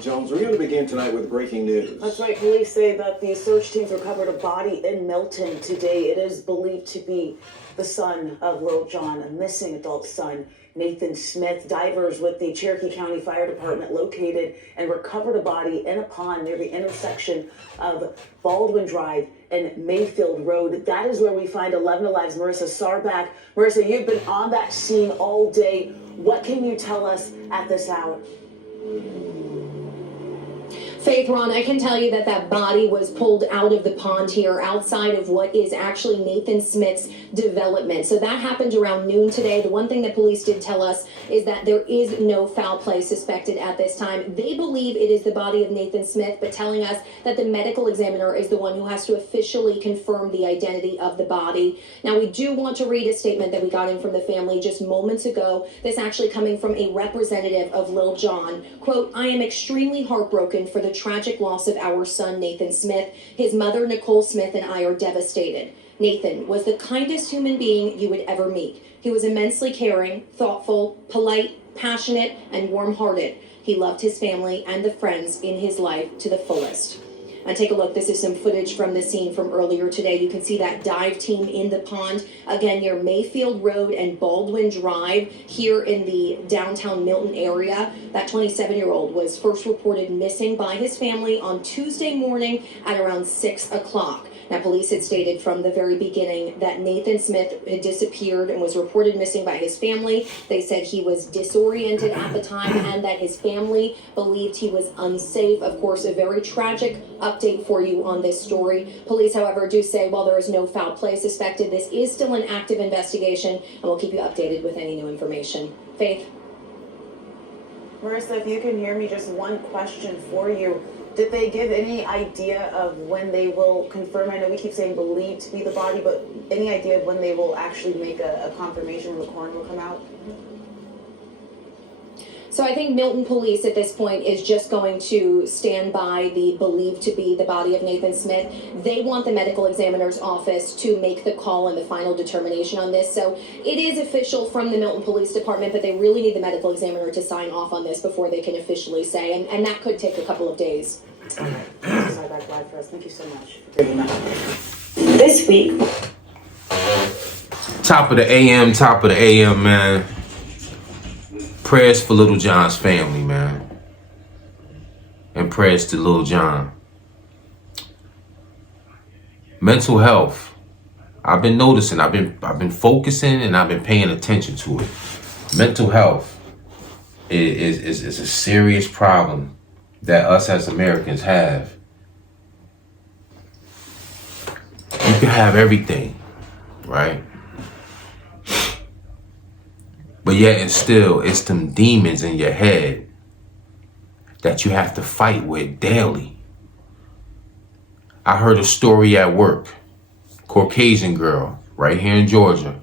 Jones, we're going to begin tonight with breaking news. That's right. Police say that the search teams recovered a body in Milton today. It is believed to be the son of Lil Jon, a missing adult son, Nathan Smith. Divers with the Cherokee County Fire Department located and recovered a body in a pond near the intersection of Baldwin Drive and Mayfield Road. That is where we find 11 Alive's Marissa Sarback. Marissa, you've been on that scene all day. What can you tell us at this hour? Faith, Ron, I can tell you that that body was pulled out of the pond here outside of what is actually Nathan Smith's development. So that happened around noon today. The one thing that police did tell us is that there is no foul play suspected at this time. They believe it is the body of Nathan Smith, but telling us that the medical examiner is the one who has to officially confirm the identity of the body. Now, we do want to read a statement that we got in from the family just moments ago. This actually coming from a representative of Lil Jon. Quote, "I am extremely heartbroken for the tragic loss of our son, Nathan Smith. His mother, Nicole Smith, and I are devastated. Nathan was the kindest human being you would ever meet. He was immensely caring, thoughtful, polite, passionate, and warm-hearted. He loved his family and the friends in his life to the fullest." And take a look. This is some footage from the scene from earlier today. You can see that dive team in the pond, again, near Mayfield Road and Baldwin Drive here in the downtown Milton area. That 27-year-old was first reported missing by his family on Tuesday morning at around 6 o'clock. Now, police had stated from the very beginning that Nathan Smith had disappeared and was reported missing by his family. They said he was disoriented at the time and that his family believed he was unsafe. Of course, a very tragic update for you on this story. Police, however, do say while there is no foul play suspected, this is still an active investigation, and we'll keep you updated with any new information. Faith? Marissa, if you can hear me, just one question for you. Did they give any idea of when they will confirm? I know we keep saying believed to be the body, but any idea of when they will actually make a confirmation when the coroner will come out? So I think Milton Police at this point is just going to stand by the believed to be the body of Nathan Smith. They want the medical examiner's office to make the call and the final determination on this. So it is official from the Milton Police Department, but they really need the medical examiner to sign off on this before they can officially say, and that could take a couple of days. All right. Back live for us. Thank you so much for taking that. This week. Top of the AM, man. Prayers for Lil Jon's family, man. And prayers to Lil Jon. Mental health. I've been noticing, I've been focusing and I've been paying attention to it. Mental health is a serious problem that us as Americans have. You can have everything, right? But yet and still, it's them demons in your head that you have to fight with daily. I heard a story at work. Caucasian girl, right here in Georgia.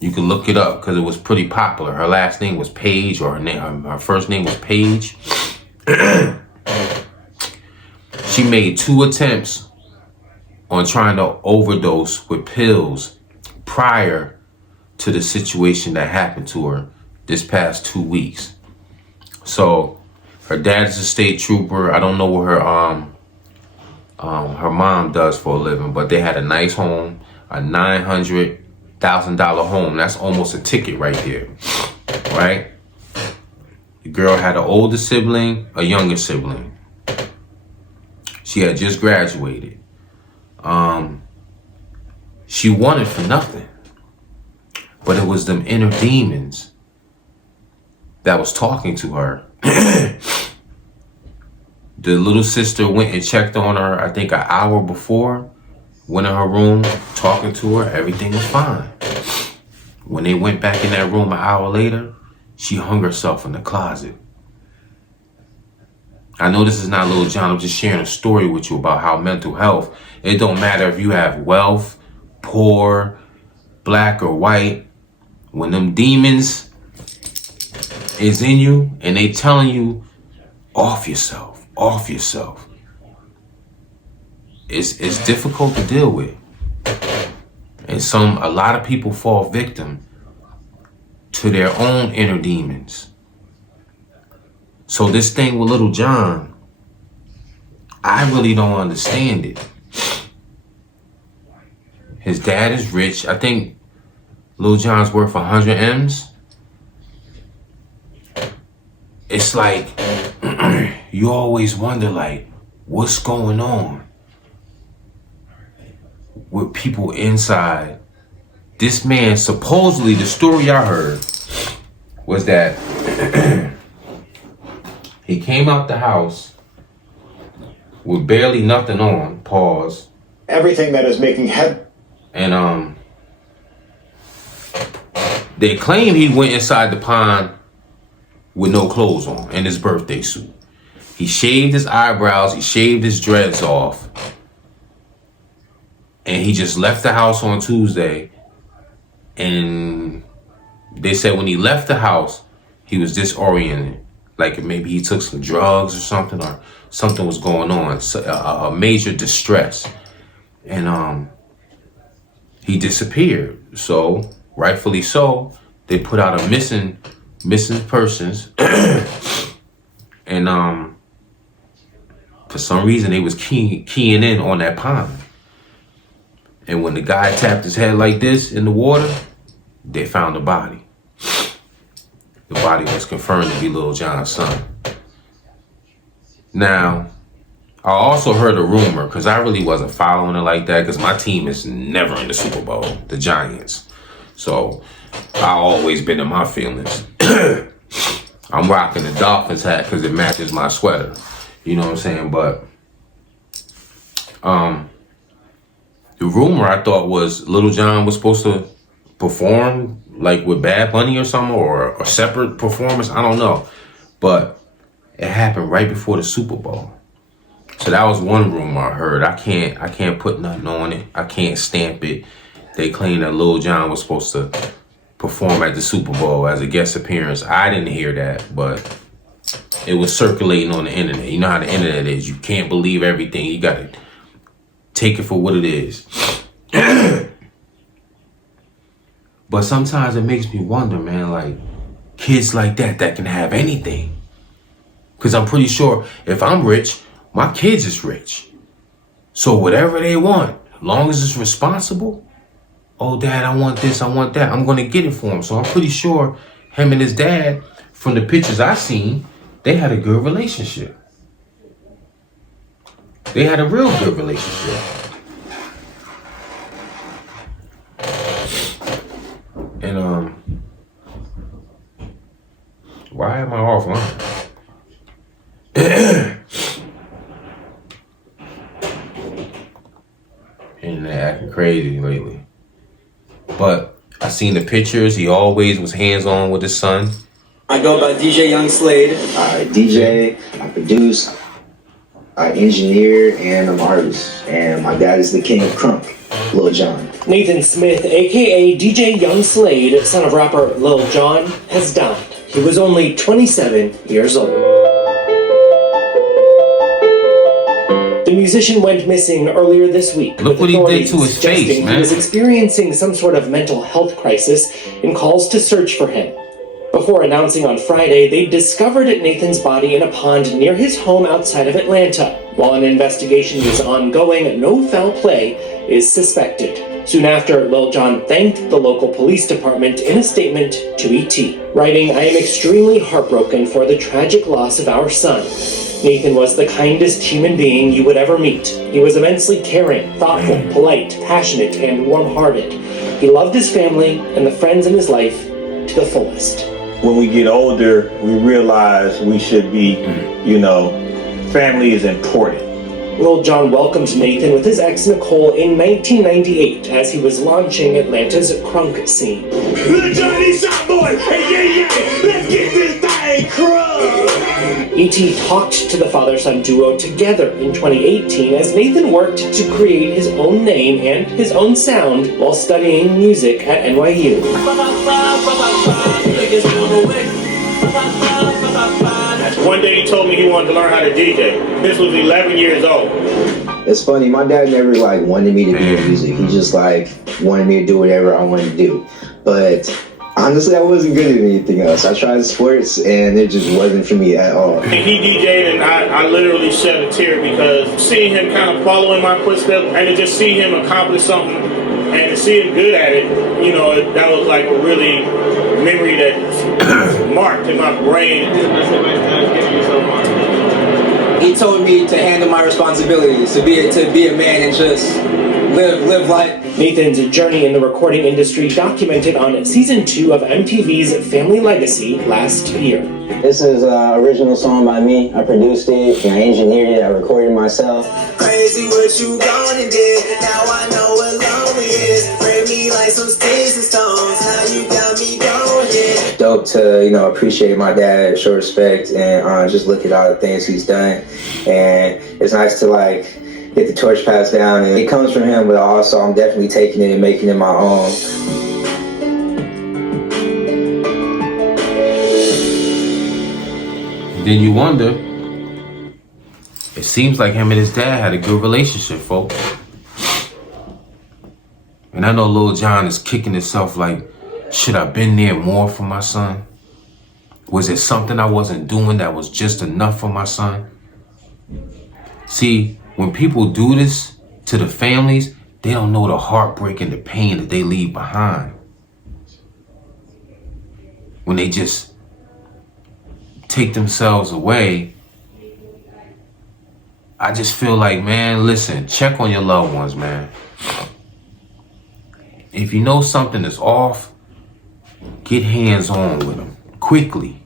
You can look it up because it was pretty popular. Her last name was Page, or her first name was Page. She made 2 attempts on trying to overdose with pills prior to the situation that happened to her this past 2 weeks. So her dad's a state trooper. I don't know what her mom does for a living, but they had a nice home, a $900,000 home. That's almost a ticket right there, right? The girl had an older sibling, a younger sibling. She had just graduated. She wanted for nothing. But it was them inner demons that was talking to her. The little sister went and checked on her, I think an hour before, went in her room, talking to her, everything was fine. When they went back in that room an hour later, she hung herself in the closet. I know this is not Lil Jon, I'm just sharing a story with you about how mental health, it don't matter if you have wealth, poor, black or white, when them demons is in you and they telling you, off yourself, it's difficult to deal with. And a lot of people fall victim to their own inner demons. So this thing with Lil Jon, I really don't understand it. His dad is rich. I think Lil Jon's worth 100 M's. It's like, you always wonder, like, what's going on with people inside. This man, supposedly, the story I heard was that he came out the house with barely nothing on, pause. Everything that is making head. And they claim he went inside the pond with no clothes on in his birthday suit. He shaved his eyebrows, he shaved his dreads off, and he just left the house on Tuesday. And they said when he left the house, he was disoriented. Like maybe he took some drugs or something was going on, so, a major distress. And he disappeared. So, rightfully so, they put out a missing persons. And for some reason they was keying in on that pond. And when the guy tapped his head like this in the water, they found the body. The body was confirmed to be Lil Jon's son. Now, I also heard a rumor, because I really wasn't following it like that, because my team is never in the Super Bowl, the Giants. So, I always been in my feelings. I'm rocking the Dolphins hat because it matches my sweater. You know what I'm saying? But, the rumor I thought was Lil Jon was supposed to perform like with Bad Bunny or something, or a separate performance. I don't know. But it happened right before the Super Bowl. So that was one rumor I heard. I can't put nothing on it. I can't stamp it. They claim that Lil Jon was supposed to perform at the Super Bowl as a guest appearance. I didn't hear that, but it was circulating on the internet. You know how the internet is. You can't believe everything. You gotta take it for what it is. But sometimes it makes me wonder, man, like, kids like that can have anything. Because I'm pretty sure if I'm rich, my kids is rich. So whatever they want, as long as it's responsible, oh, Dad, I want this, I want that, I'm going to get it for him. So I'm pretty sure him and his dad, from the pictures I seen, they had a good relationship. They had a real good relationship. And, why am I offline? And they're acting crazy lately. But I seen the pictures. He always was hands-on with his son. I go by DJ Young Slade. I DJ, I produce, I engineer, and I'm an artist. And my dad is the king of crunk, Lil Jon. Nathan Smith, aka DJ Young Slade, son of rapper Lil Jon, has died. He was only 27 years old. The musician went missing earlier this week. Look what he did to his face, man. He was experiencing some sort of mental health crisis and calls to search for him. Before announcing on Friday, they discovered Nathan's body in a pond near his home outside of Atlanta. While an investigation is ongoing, no foul play is suspected. Soon after, Lil Jon thanked the local police department in a statement to ET, writing, "I am extremely heartbroken for the tragic loss of our son. Nathan was the kindest human being you would ever meet. He was immensely caring, thoughtful, polite, passionate, and warm-hearted. He loved his family and the friends in his life to the fullest." When we get older, we realize we should be, family is important. Lil Jon welcomed Nathan with his ex Nicole in 1998 as he was launching Atlanta's crunk scene. Lil Johnny shot boy, hey, let's get this thing crunk. E.T. talked to the father-son duo together in 2018 as Nathan worked to create his own name and his own sound while studying music at NYU. One day he told me he wanted to learn how to DJ. This was 11 years old. It's funny, my dad never wanted me to do music. He just wanted me to do whatever I wanted to do. But Honestly, I wasn't good at anything else. I tried sports, and it just wasn't for me at all. And he DJ'd, and I literally shed a tear because seeing him kind of follow in my footsteps and to just see him accomplish something and to see him good at it, you know, that was like a really memory that marked in my brain. He told me to handle my responsibilities, to be a man and just live life. Nathan's journey in the recording industry documented on season 2 of MTV's Family Legacy last year. This is an original song by me. I produced it, I engineered it, I recorded myself. Crazy what you gone and did. Now I know what lonely is. Break me like some sticks and stones. Now you got me going. Dope to, you know, appreciate my dad, show respect, and just look at all the things he's done. And it's nice to like get the torch passed down. And it comes from him, but also I'm definitely taking it and making it my own. Then you wonder, it seems like him and his dad had a good relationship, folks. And I know Lil Jon is kicking himself like, should I been there more for my son? Was it something I wasn't doing that was just enough for my son? See, when people do this to the families, they don't know the heartbreak and the pain that they leave behind. When they just take themselves away, I just feel like, man, listen, check on your loved ones, man. If you know something is off, get hands-on with them quickly.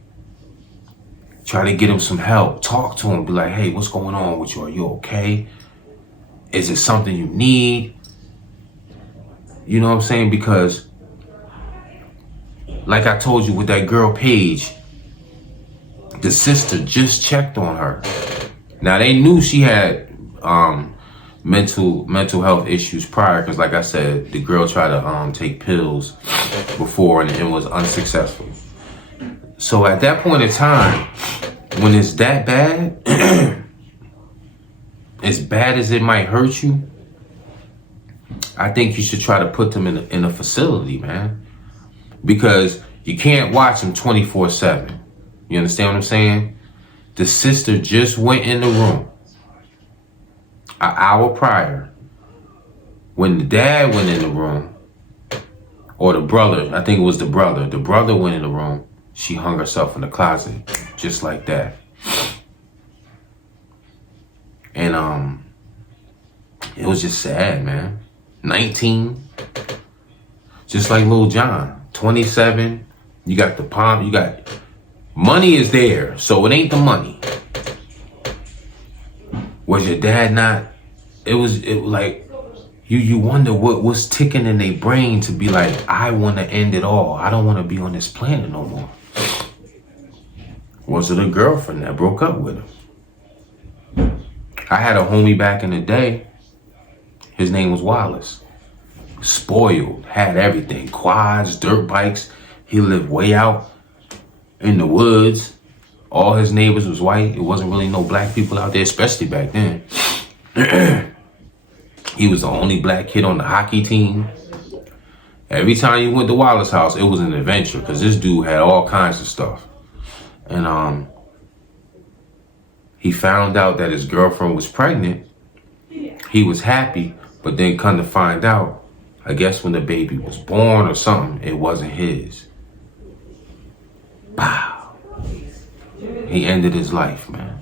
Try to get them some help. Talk to them. Be like, hey, what's going on with you? Are you okay? Is it something you need? You know what I'm saying? Because, like I told you with that girl Paige, the sister just checked on her. Now, they knew she had mental health issues prior, because like I said, the girl tried to take pills before and it was unsuccessful. So at that point in time, when it's that bad, as bad as it might hurt you, I think you should try to put them in a facility, man. Because you can't watch them 24/7. You understand what I'm saying? The sister just went in the room an hour prior. When the dad went in the room, or the brother, I think it was the brother went in the room, she hung herself in the closet, just like that. And it was just sad, man. 19, just like Lil Jon. 27, you got the palm, you got money is there, so it ain't the money. Was your dad not? It was like you wonder what's ticking in their brain to be like, I want to end it all. I don't want to be on this planet no more. Was it a girlfriend that broke up with him? I had a homie back in the day. His name was Wallace. Spoiled, had everything, quads, dirt bikes. He lived way out in the woods. All his neighbors was white. It wasn't really no black people out there, especially back then. He was the only black kid on the hockey team. Every time you went to Wallace's house, it was an adventure, because this dude had all kinds of stuff. And he found out that his girlfriend was pregnant. He was happy, but then come to find out, I guess when the baby was born or something, it wasn't his. Wow. He ended his life, man.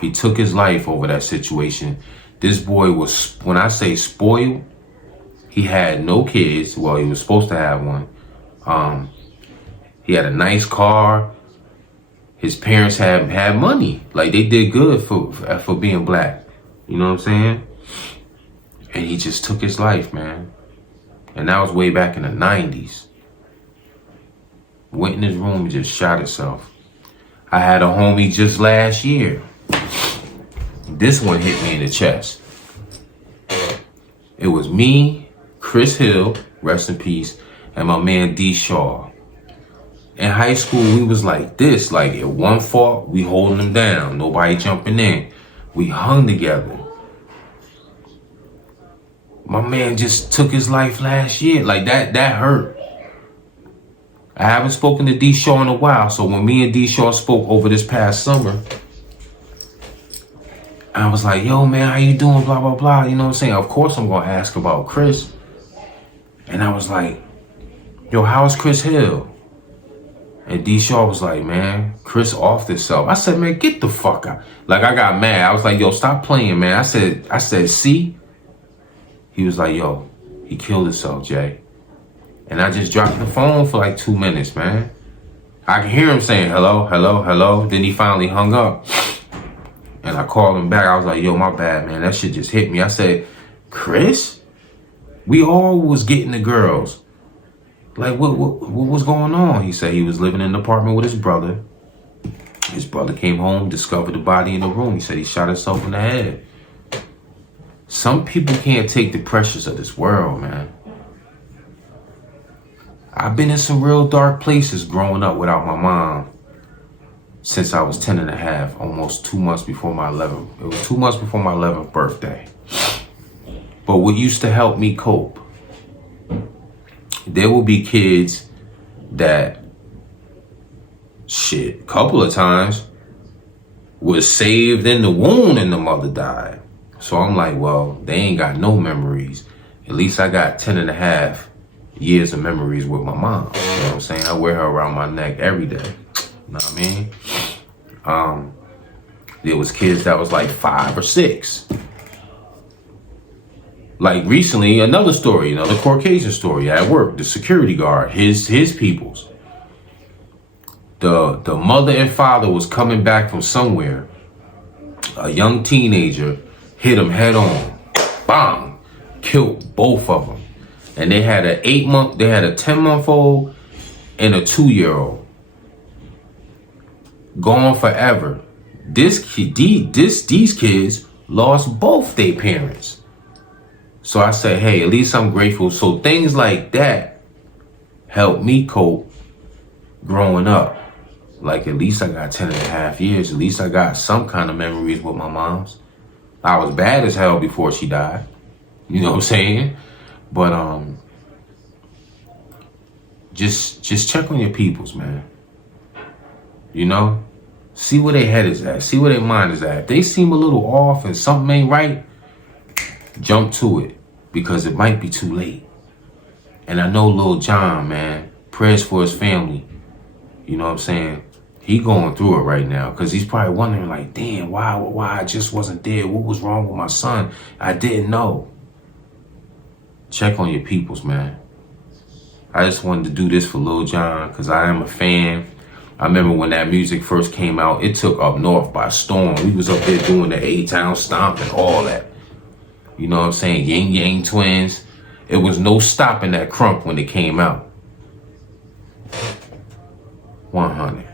He took his life over that situation. This boy was, when I say spoiled, he had no kids. Well, he was supposed to have one. He had a nice car. His parents had money. Like, they did good for being black. You know what I'm saying? And he just took his life, man. And that was way back in the 90s. Went in his room and just shot himself. I had a homie just last year. This one hit me in the chest. It was me, Chris Hill, rest in peace, and my man D. Shaw. In high school, we was like this. Like, if one fought, we holding them down. Nobody jumping in. We hung together. My man just took his life last year. Like, that hurt. I haven't spoken to D Shaw in a while, so when me and D Shaw spoke over this past summer, I was like, yo, man, how you doing? Blah, blah, blah. You know what I'm saying? Of course I'm going to ask about Chris. And I was like, yo, how's Chris Hill? And D Shaw was like, man, Chris offed himself. I said, man, get the fuck out. Like, I got mad. I was like, yo, stop playing, man. I said, see? He was like, yo, he killed himself, Jay. And I just dropped the phone for like 2 minutes, man. I could hear him saying, hello, hello, hello. Then he finally hung up. And I called him back. I was like, yo, my bad, man. That shit just hit me. I said, Chris? We all was getting the girls. Like, what was going on? He said he was living in an apartment with his brother. His brother came home, discovered the body in the room. He said he shot himself in the head. Some people can't take the pressures of this world, man. I've been in some real dark places growing up without my mom. Since I was 10 and a half, almost 2 months before my 11th. It was 2 months before my 11th birthday. But what used to help me cope, there will be kids that, shit, a couple of times, was saved in the womb and the mother died. So I'm like, well, they ain't got no memories. At least I got 10 and a half years of memories with my mom. You know what I'm saying? I wear her around my neck every day. You know what I mean? There was kids that was like 5 or 6. Like recently, another story, another Caucasian story at work. The security guard, his peoples. The mother and father was coming back from somewhere. A young teenager hit him head on. Bang! Killed both of them. And they had a 10-month-old and a 2-year-old. Gone forever. These kids lost both their parents. So I say, hey, at least I'm grateful. So things like that help me cope growing up. Like, at least I got 10 and a half years. At least I got some kind of memories with my mom's. I was bad as hell before she died. You know what I'm saying? But just check on your peoples, man. You know? See where their head is at. See where their mind is at. If they seem a little off and something ain't right, jump to it, because it might be too late. And I know Lil Jon, man, prayers for his family. You know what I'm saying? He going through it right now, because he's probably wondering, like, damn, why I just wasn't there? What was wrong with my son? I didn't know. Check on your peoples, man. I just wanted to do this for Lil Jon, because I am a fan. I remember when that music first came out, it took up north by storm. We was up there doing the A-Town stomp and all that. You know what I'm saying? Yin Yang Twins. It was no stopping that crunk when it came out. 100.